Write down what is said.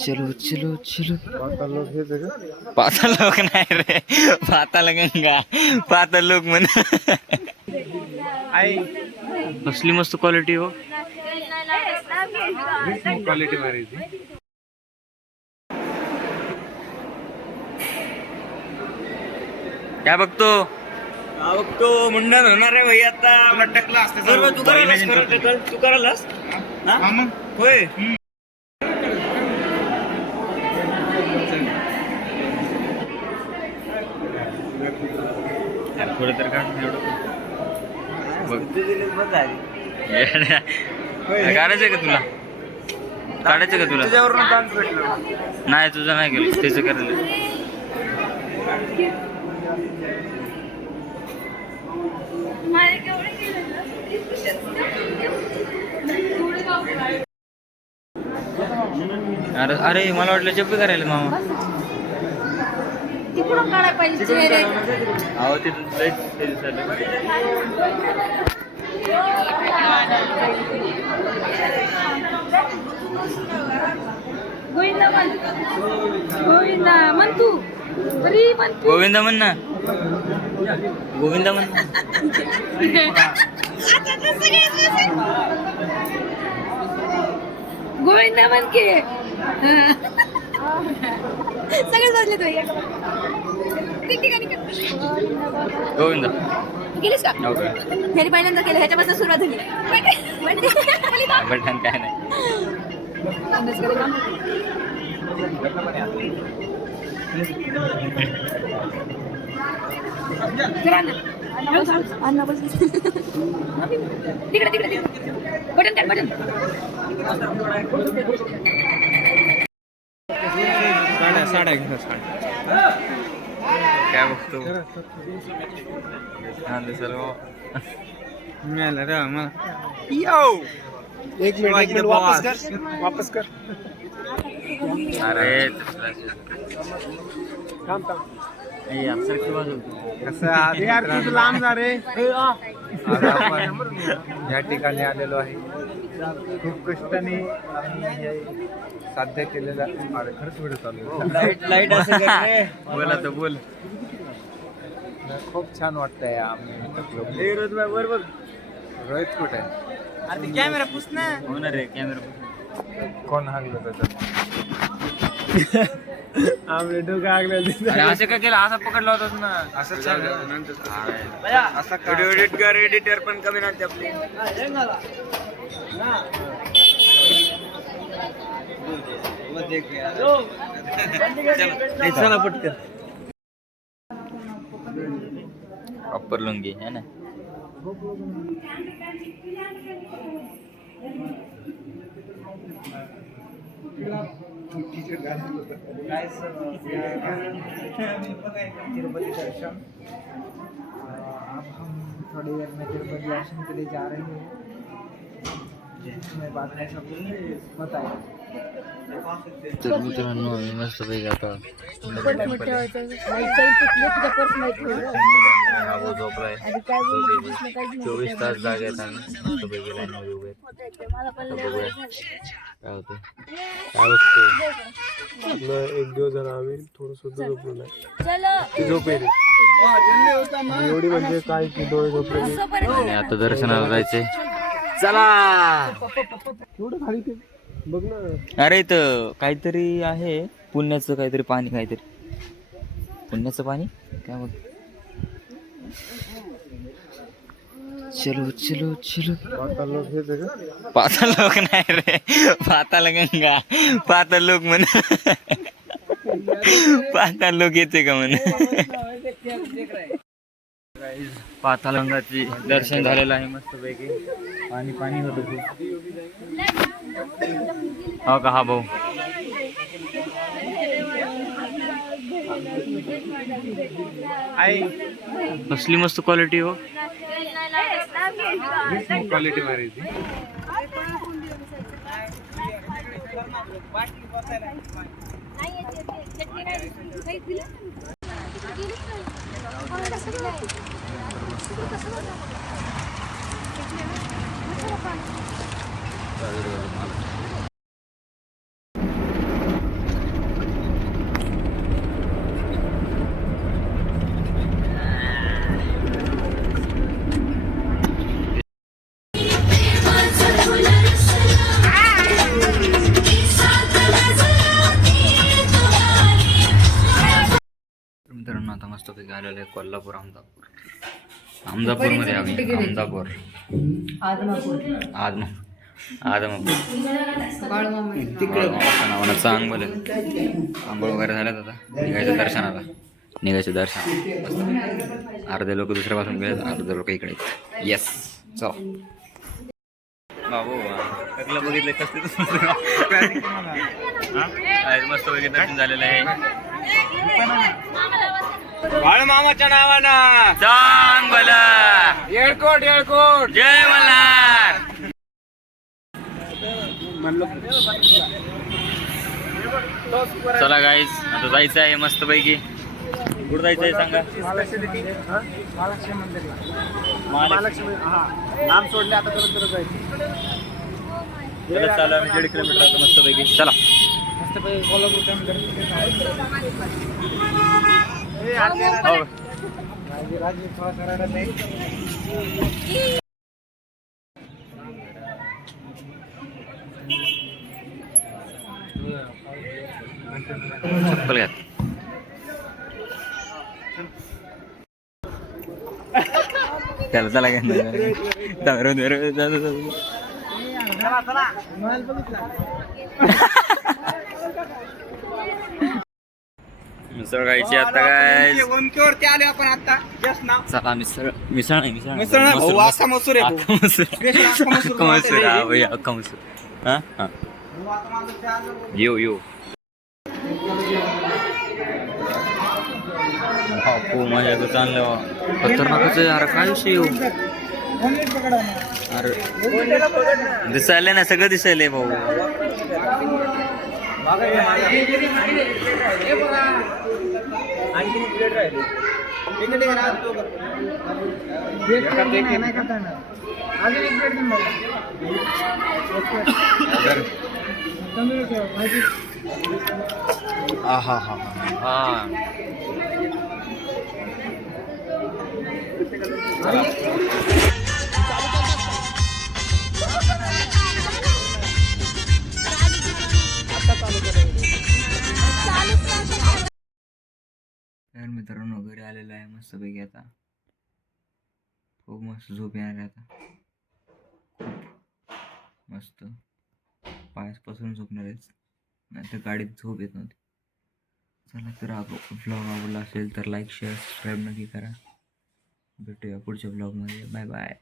चलो चलो चलो. पाताल लोक हेच आहे का? पाताल लोक नाही रे, पाताल गंगा, पाताल लोक म्हण. आई कसली मस्त क्वालिटी हो. क्वालिटी भारी ती. काय बघतो मुंडन होणार आहे भाई आता. तुला टकला असते सर्व तू करायलास खरं टकल? तू करायलास हा? होय. थोडं तर काढ एवढं बघ. काढायचंय का तुला? काढायचं का तुला? नाही तुझं नाही केलं, त्याचं करायला. अरे अरे मला वाटलं चप्पी करायला मामा. तिकडून काढायला पाहिजे चेहरे. अहो ते गोविंदा म्हण, गोविंदा म्हण तू तरी म्हण तू. गोविंदा म्हण ना, गोविंदा म्हण. गोविंदा म्हण की. सगळे वाजले तो गोविंदा गेलीस का? हो का? ह्याने पहिल्यांदा केलं, ह्याच्यापासून सुरुवात झाली. बटन काय नाही. तिकडे तिकडे बटन टाक बटन. साड्या काय बघतो सर्व मिळालं रे मला. एक मिनिट वापस कर. अरे कसं यार तुझं लांब जा रे. आज आपण या ठिकाणी आलेलो आहे. खूप कष्टाने आम्ही हे साध्य केलेलं आहे. अरे खरंच व्हिडिओ चालू आहे. लाईट असं बोल आता बोल. खूप छान वाटतंय. आम्ही बरोबर रोहित कुठे आहे? कॅमेरा पुस ना. होणार रे कॅमेरा. कोण हागलं त्याच्यात? आम्ही डोकं हागलं. असं काय केलं? असा पकडला होतास ना. असं व्हिडिओ एडिट कर. एडिटर पण कमी नसते आपली. चला पटकन. अप्पर लुंगी है ना. तिरुपति दर्शन. अब हम थोड़ी देर में तिरुपति दर्शन के लिए जा रहे हैं. जिसमें बाद में सब बताएं. तर मित्रांनो मस्त पैकी आता झोपलाय. 24 तास जागे आहेत आम्ही. मस्त पैकी लाईन मध्ये उभे आहेत. बघूया काय होतं. काय बघतो एक दिवस झाला आम्ही थोडं सुद्धा झोपलो नाही. झोप येते एवढी म्हणजे काय की डोळे झोपले. आणि आता दर्शनाला जायचंय. चला. एवढं खाली ते बघ ना. अरे इथं काहीतरी आहे पुण्याचं काहीतरी पाणी. काहीतरी पुण्याचं पाणी काय बोल. चलो चलो चलो. पाताल लोक हेच आहे का? पाताल लोक नाही रे, पाताल गंगा, पाताल लोक म्हण. पाताल लोक येते का म्हण. पातालगंगाची दर्शन झालेलं आहे मस्त पैकी. पाणी पाणी होतं खूप. हो का हा भाऊ. आई कसली मस्त क्वालिटी हो. क्वालिटी भारी ती. मस्तपैकी आलेलो आहे कोल्हापूर अहमदापूरमध्ये आम्ही अहमदापूर आदमापूर नावानं चांगलं आंघोळ वगैरे झाल्यात आता निघायचं दर्शनाला मस्त अर्धे लोक दुसऱ्या पासून गेले अर्धे लोक इकडे येस चल बाबू कसलं बघितलं कसलं मस्त पैकी दर्शन झालेलं आहे बाळमामाच्या नावानं चांग भला येळकोट येळकोट जय मल्हार चला गाईज आता जायचं आहे मस्त पैकी कुठं जायचं आहे सांगा महालक्ष्मी नाम सोडले आता करत जायचं चालू आम्ही 1.5 किलोमीटर आता मस्त पैकी चला मस्त पैकी कोल्हापूर राजी थोडा करायला नाही चप्पल घ्या चला चला घ्या मिसळ खायची आता काय वरती आले आपण आता जस्ट नाव चला मिसळ नाही मिसळ नाही भाऊ, अख्खा मसूर आहे भाऊ. Special अख्खा मसूर बनवायचा अख्खा मसूर हा हा येऊ हो माझ्या चांगलं खतरनाकच आहे अरे काय विषय येऊ अरे दिसायला ना सगळं दिसायलंय भाऊ हा तर मित्रांनो घरी आलेलो आहे मस्त पैकी आता खूप मस्त झोप येणार आहे आता मस्त पायापासून झोपणार आहेच नाही तर गाडीत झोप येत नव्हती चला तर व्लॉग आवडला असेल तर लाईक शेअर सबस्क्राईब नक्की करा भेटूया पुढच्या व्लॉगमध्ये बाय बाय